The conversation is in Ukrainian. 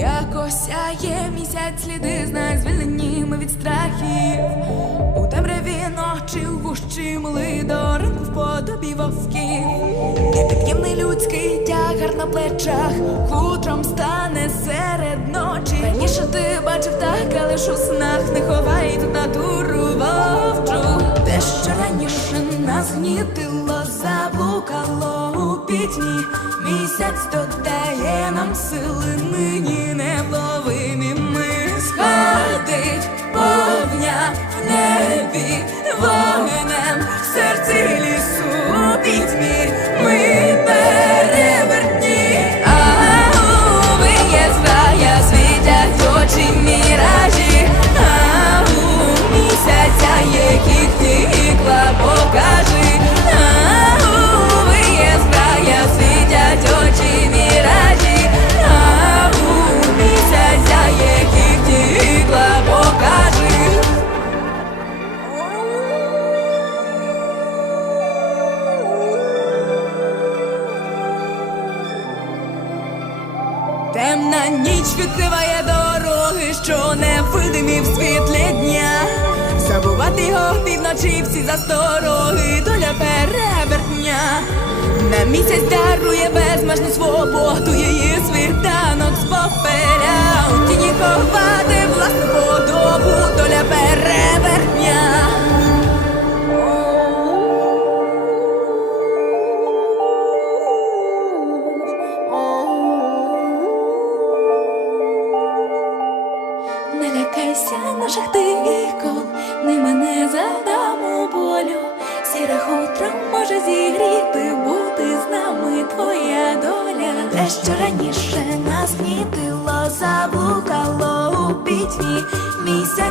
Як осяє місяць сліди, знак звільнені ми від страхів. У темряві ночі в гущі мли до ринку в подобі вовків. Непід'ємний людський тягар на плечах, хутром стане серед ночі. Раніше ти бачив так, але ж у снах не ховай тут натуру нас гнітило, заблукало у пітні. Місяць то дає нам сили нині невловимі Темна ніч відкриває дороги, що невидимі в світлі дня. Забувати його півночі всі застороги, доля перевертня. На місяць дарує безмежну свободу, її світанок з попеля. У тіні ховати лякайся наших диков, ними не задамо болю. Сіре хутро може зігріти, бути з нами твоя доля. Те, що раніше нас гнітило, заблукало у пітьмі, місяць